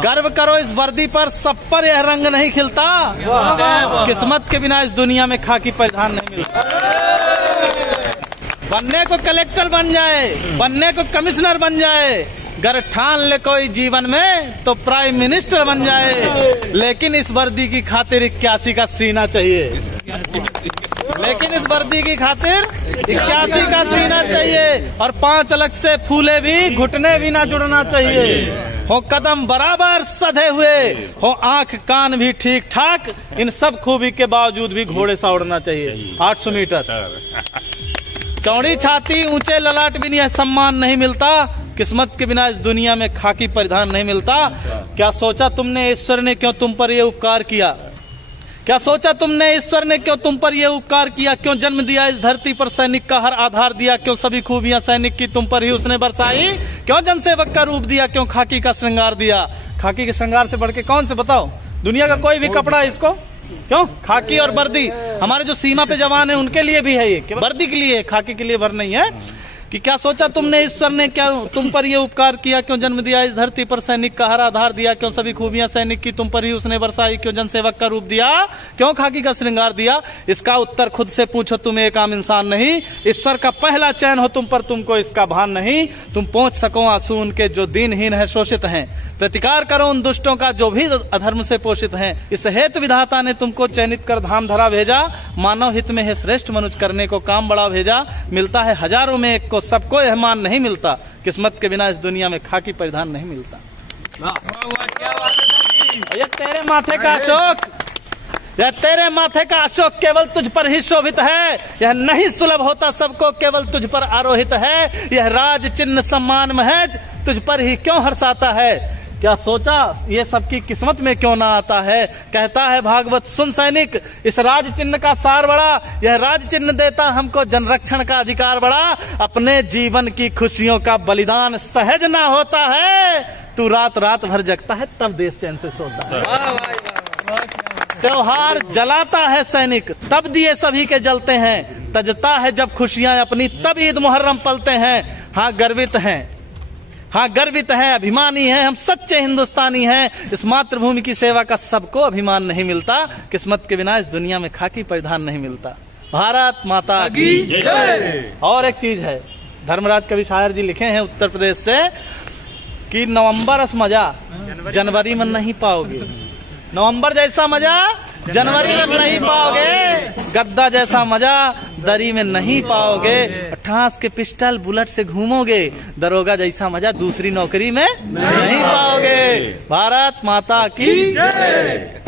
गर्व करो इस वर्दी पर, सब पर यह रंग नहीं खिलता। किस्मत के बिना इस दुनिया में खाकी परिधान नहीं मिलता। बनने को कलेक्टर बन जाए, बनने को कमिश्नर बन जाए, गर ठान ले कोई जीवन में तो प्राइम मिनिस्टर बन जाए। लेकिन इस वर्दी की खातिर 81 का सीना चाहिए। लेकिन इस वर्दी की खातिर 81 का सीना चाहिए। और 5 अलग से फूले भी, घुटने भी ना जुड़ना चाहिए। हो कदम बराबर सधे हुए, हो आंख कान भी ठीक ठाक, इन सब खूबी के बावजूद भी घोड़े सा उड़ना चाहिए। 800 मीटर चौड़ी छाती, ऊंचे ललाट भी यह सम्मान नहीं मिलता। किस्मत के बिना इस दुनिया में खाकी परिधान नहीं मिलता। क्या सोचा तुमने ईश्वर ने क्यों तुम पर यह उपकार किया? क्या सोचा तुमने ईश्वर ने क्यों तुम पर यह उपकार किया? क्यों जन्म दिया इस धरती पर, सैनिक का हर आधार दिया? क्यों सभी खूबियां सैनिक की तुम पर ही उसने बरसाई? क्यों जनसेवक का रूप दिया? क्यों खाकी का श्रृंगार दिया? खाकी के श्रृंगार से बढ़ के कौन से बताओ? दुनिया का कोई भी कपड़ा इसको क्यों? खाकी और वर्दी हमारे जो सीमा पे जवान है उनके लिए भी है, ये वर्दी के लिए, खाकी के लिए भर नहीं है। कि क्या सोचा तुमने ईश्वर ने क्या तुम पर ये उपकार किया? क्यों जन्म दिया इस धरती पर, सैनिक का हर आधार दिया? क्यों सभी खूबियां सैनिक की तुम पर ही उसने बरसाई? क्यों जनसेवक का रूप दिया? क्यों खाकी का श्रृंगार दिया? इसका उत्तर खुद से पूछो, तुम एक आम इंसान नहीं। ईश्वर का पहला चयन हो तुम पर, तुमको इसका भान नहीं। तुम पहुंच सको आंसू उनके जो दीनहीन है, शोषित हैं। प्रतिकार करो उन दुष्टों का जो भी अधर्म से पोषित हैं। इस हेतु विधाता ने तुमको चयनित कर धाम धरा भेजा। मानव हित में है श्रेष्ठ मनुष्य करने को काम बड़ा भेजा। मिलता है हजारों में एक को, सबको यह मान नहीं मिलता। किस्मत के बिना इस दुनिया में खाकी परिधान नहीं मिलता। ये तेरे माथे का अशोक, यह तेरे माथे का अशोक केवल तुझ पर ही शोभित है। यह नहीं सुलभ होता सबको, केवल तुझ पर आरोहित है। यह राज चिन्ह सम्मान महज तुझ पर ही क्यों हर्षाता है? क्या सोचा ये सबकी किस्मत में क्यों ना आता है? कहता है भागवत सुन सैनिक, इस राज चिन्ह का सार बड़ा। यह राज चिन्ह देता हमको जनरक्षण का अधिकार बड़ा। अपने जीवन की खुशियों का बलिदान सहज ना होता है। तू रात रात भर जगता है तब देश चैन से सोता है। त्योहार जलाता है सैनिक तब दिए सभी के जलते हैं। तजता है जब खुशियां अपनी तब ईद मुहर्रम पलते हैं। हाँ गर्वित हैं, हाँ गर्वित है, अभिमानी है, हम सच्चे हिंदुस्तानी हैं। इस मातृभूमि की सेवा का सबको अभिमान नहीं मिलता। किस्मत के बिना इस दुनिया में खाकी परिधान नहीं मिलता। भारत माता की जय। और एक चीज है, धर्मराज कवि शायर जी लिखे हैं उत्तर प्रदेश से कि नवंबर अस मजा जनवरी में नहीं पाओगे। नवंबर जैसा मजा जनवरी में नहीं पाओगे। गद्दा जैसा मजा दरी में नहीं पाओगे। ठास के पिस्टल बुलेट से घूमोगे। दरोगा जैसा मजा दूसरी नौकरी में नहीं पाओगे। भारत माता की जय।